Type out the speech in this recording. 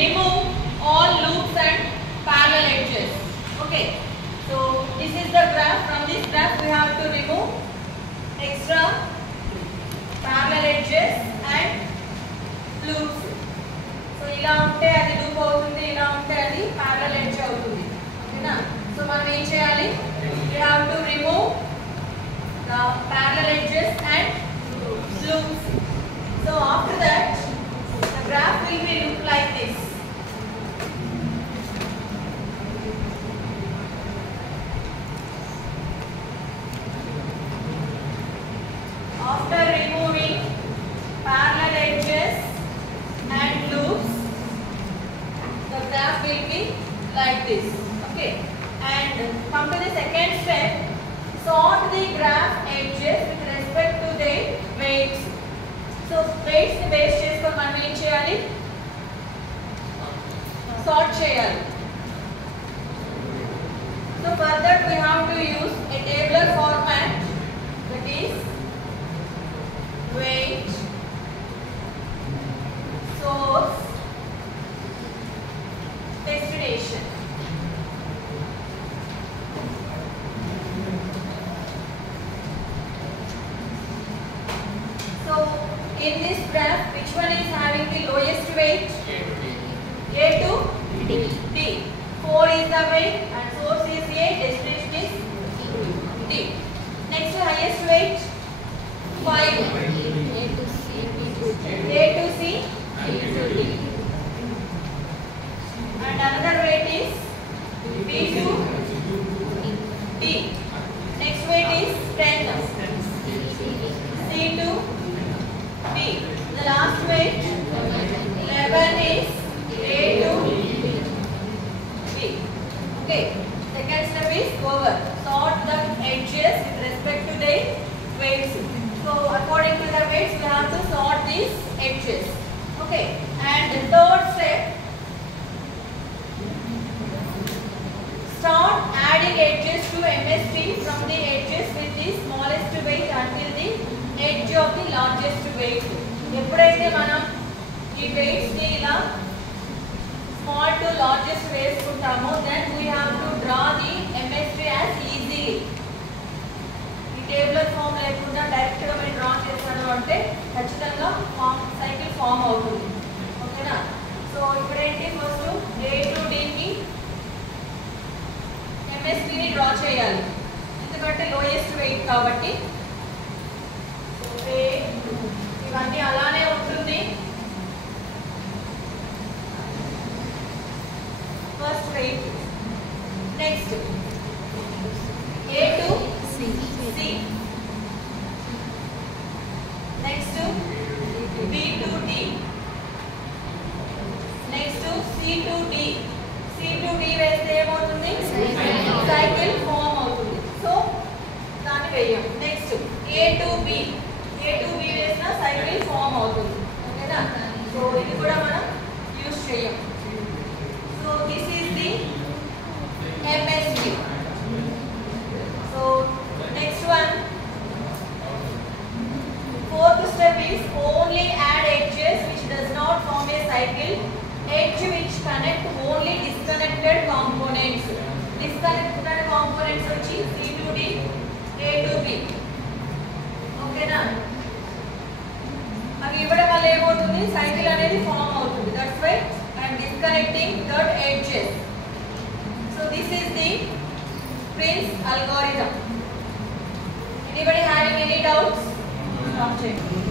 remove all loops and parallel edges. Okay. So this is the graph. From this graph we have to remove extra parallel edges and loops. So ఇలా ఉంటే అది loop అవుతుంది, ఇలా ఉంటే అది parallel edge అవుతుంది. ఓకేనా? So మనం ఏం చేయాలి? We have to remove the parallel edges and loops. So after that the graph will be look like this. After removing parallel edges and loops, the graph will be like this. Okay, and come to the second step. Sort the graph edges with respect to their weights. So weights ni base cheskoni మనం ఏం చేయాలి? Sort చేయాలి. So for that we have to use a tabular format, that is weight, source, destination. So in this graph, which one is having the lowest weight? A to D. 4 is the weight and source is A, destination is D. Next highest weight? 5. A to C, B to D. And another weight is B to D. Next weight is 10. C to D. The last weight 11 is A to B. Okay. Second step is over. Sort the edges with respect to their weights. So according to the weights, we have to sort these edges. Okay. And the third step, start adding edges to MST from the edges with the smallest weight until the edge of the largest weight. ఎప్పుడైతే మనం ఈ weights ని ఇలా small to largest వేసుకుంటామో, then we have to draw the MST as easily. ఈ tabular form లేకుండా direct గా మనం draw చేస్తాను అంటే ఖచ్చితంగా సైకిల్ ఫామ్ అవుతుంది. ఓకేనా? సో ఇప్పుడేంటి ఫస్ట్ A to D కి MST ని డ్రా చేయాలి, ఎందుకంటే లోయెస్ట్ వెయిట్ కాబట్టి. ఇవన్నీ అలానే ఉంటుంది. First weight. Next A to C. Next B to D. Next C to D. C to D వేస్తే ఏమవుతుంది? సైకిల్ ఫామ్ అవుతుంది. సో దాన్ని వేయం. Next A to B. A to B వేసిన సైకిల్ ఫామ్ అవుతుంది. ఓకేనా? సో ఇది కూడా మనం యూజ్ చేయం. So this is the MST. So next one, fourth step is only add edges which does not form a cycle, edge which connect only disconnected components. Disconnected components వచ్చి C to D, A to B. ఓకేనా? అవి ఇవ్వడం వల్ల ఏమవుతుంది? Cycle అనేది form అవుతుంది. That's why I am disconnecting that edges. So this is the Prince algorithm. Anybody having any doubts? Stop checking.